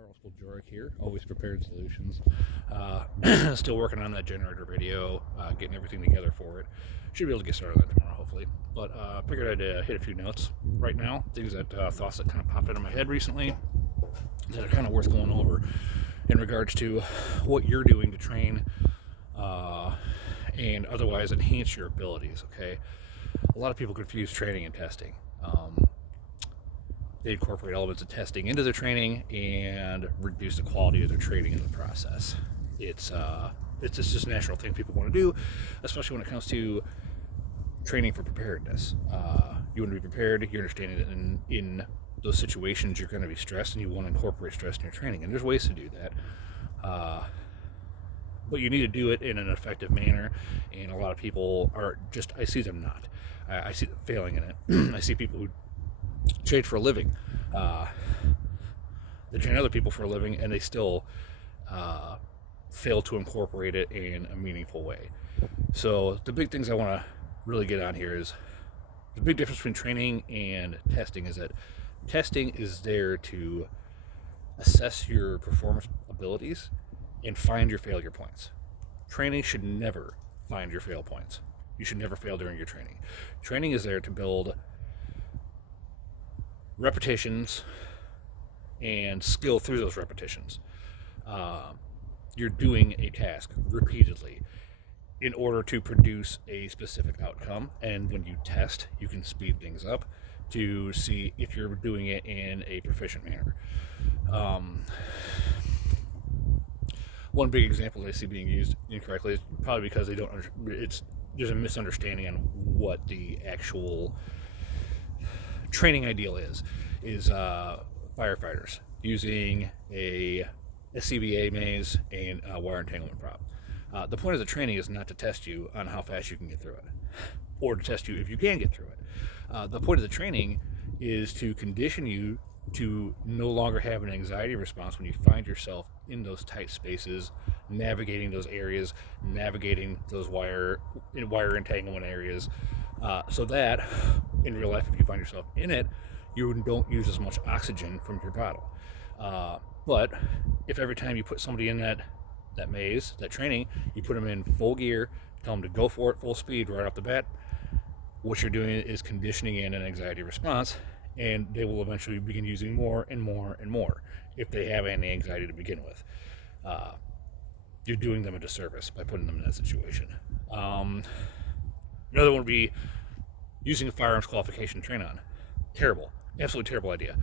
Carl Spoljoric here, Always Prepared Solutions. Still working on that generator video, getting everything together for it. Should be able to get started on that tomorrow, hopefully. But figured I'd hit a few notes right now, things that thoughts that kind of popped into my head recently that are kind of worth going over in regards to what you're doing to train and otherwise enhance your abilities. Okay, a lot of people confuse training and testing. They incorporate elements of testing into their training and reduce the quality of their training in the process. It's just a natural thing people want to do, especially when it comes to training for preparedness. You want to be prepared. You understand that in those situations you're going to be stressed, and you want to incorporate stress in your training. And there's ways to do that, but you need to do it in an effective manner. And a lot of people are just, I see them not. I see them failing in it. I see people who train for a living. They train other people for a living, and they still fail to incorporate it in a meaningful way. So the big things I want to really get on here is the big difference between training and testing is that testing is there to assess your performance abilities and find your failure points. Training should never find your fail points. You should never fail during your training. Training is there to build repetitions and skill through those repetitions. You're doing a task repeatedly in order to produce a specific outcome, and when you test, you can speed things up to see if you're doing it in a proficient manner. One big example I see being used incorrectly is probably because they don't. There's a misunderstanding on what the actual training ideal is firefighters using a CBA maze and a wire entanglement prop. The point of the training is not to test you on how fast you can get through it, or to test you if you can get through it. The point of the training is to condition you to no longer have an anxiety response when you find yourself in those tight spaces, navigating those areas, navigating those wire entanglement areas, so that in real life, if you find yourself in it, you don't use as much oxygen from your bottle. But if every time you put somebody in that maze, that training, you put them in full gear, tell them to go for it full speed right off the bat, what you're doing is conditioning in an anxiety response, and they will eventually begin using more and more and more if they have any anxiety to begin with. You're doing them a disservice by putting them in that situation. Another one would be using a firearms qualification to train on. Terrible. Absolutely terrible idea.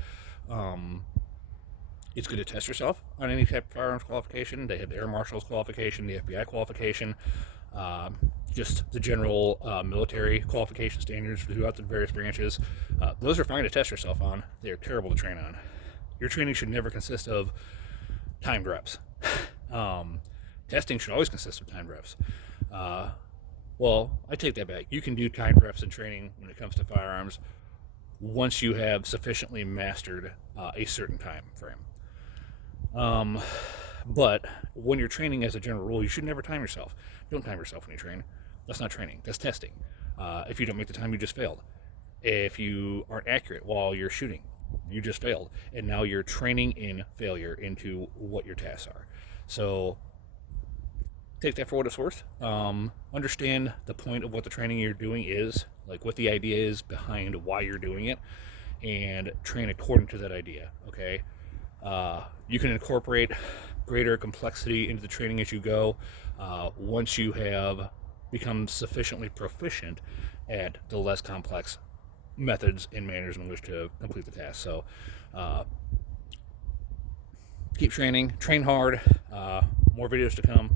It's good to test yourself on any type of firearms qualification. They have the Air Marshal's qualification, the FBI qualification, just the general military qualification standards throughout the various branches. Those are fine to test yourself on. They are terrible to train on. Your training should never consist of timed reps. Testing should always consist of timed reps. Well, I take that back. You can do timed reps in training when it comes to firearms once you have sufficiently mastered a certain time frame. But when you're training, as a general rule, you should never time yourself. Don't time yourself when you train. That's not training. That's testing. If you don't make the time, you just failed. If you aren't accurate while you're shooting, you just failed. And now you're training in failure into what your tasks are. So take that for what it's worth. Understand the point of what the training you're doing is, like what the idea is behind why you're doing it, and train according to that idea. Okay. You can incorporate greater complexity into the training as you go once you have become sufficiently proficient at the less complex methods and manners in which to complete the task. So keep training, train hard, more videos to come.